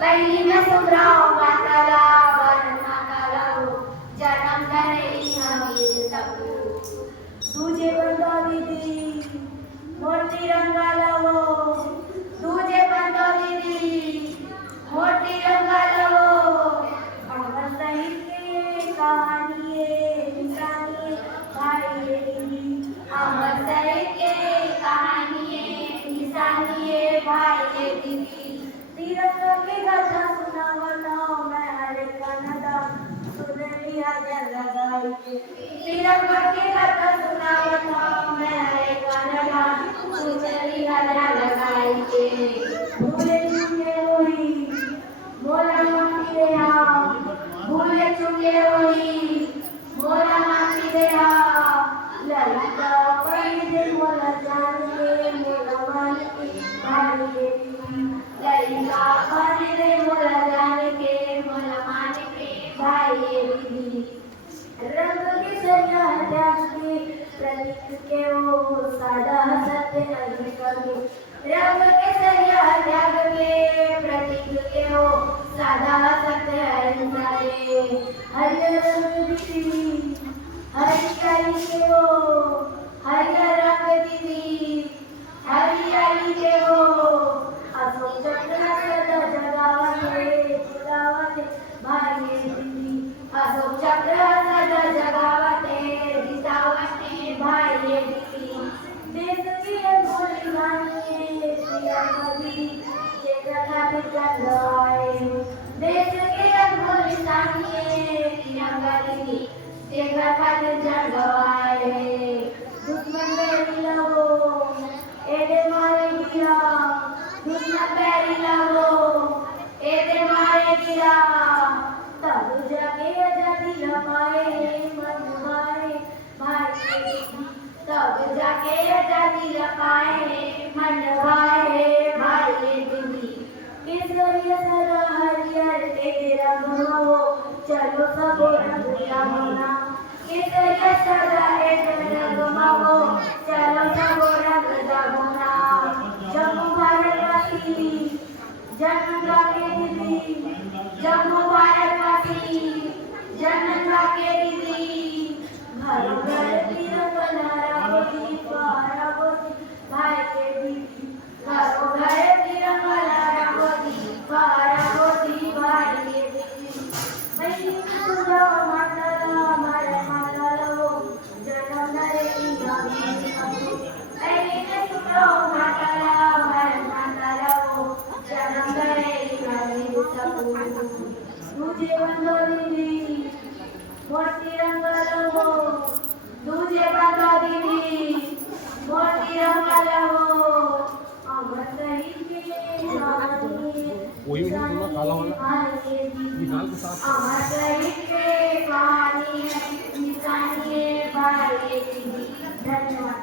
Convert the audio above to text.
पहिली में सुमराओ माताला वरण माताला हो जन्म धरे हमीर सबू तुझे बंदा दीदी मोती रंगाला हो तुझे बंदा दीदी मोती रंगाला हो अमर सहित के कहानी निशानी भाई दीदी अमर सहित के कहानी निशानी भाई दीदी तिरंगा की गाथा सुनावना मैं हरे कनदा सुन लिया जन लगाई के तिरंगा की गाथा सुनावना मैं हरे कनदा सुन लिया जन लगाई के भूले चुके हुई मोला माटी दे भूले चुके हुई मोला माटी दे ललिता पड़ी दे मोला जान के मोला मान के भाई ललिता पड़ी दे मोला जान के मोला मान के भाई दीदी रंग की सरिया त्याग के प्रतीक के वो सादा सत्य नहीं कभी रंग के सरिया त्याग के प्रतीक के वो सादा सत्य अहिंसारे हरियर रंग दीदी हरियाली के वो हरियर रंग दीदी हरियाली के वो अशोक चक्र सदा जगावते भाई दीदी अशोक चक्र सदा जगावते जितावते भाई दीदी देश की भोली भाई प्रियंका दीदी चेतना बिचंगाए देश की भोली भाई प्रियंका दीदी चेतना बिचंगाए दुश्मन बेरी लगो एदे मारे गिरा दुश्मन बेरी लगो एदे मारे गिरा तब जाके आजादी लपाए मनवाए भाई तब जाके आजादी लपाए मनवाए भाई दीदी केसरिया सदा हरियर तेरा घुमाओ चलो सबो रंग जामना केसरिया सदा तेरा घुमाओ चलो सबो रंग जामना जम्मू भारतवासी जनता के दीदी जम्मू भारतवासी जनता के दीदी घर घर तिरंगा लहराओ दीपाराओ भाई के दीदी घर घर तिरंगा लहराओ दीपाराओ भाई के दीदी मैं पूजा माताला मारे माताला हो जन्म धरे हमीर सबू मैं पूजा माताला मारे माताला हो जन्म धरे हमीर सबू तुझे बंदो दीदी मोती रंगाला हो तुझे बंदो दीदी मोती रंगाला हो अमर सहित के कहानी अमर सहित के कहानी निशानी भाई दीदी धन्यवाद।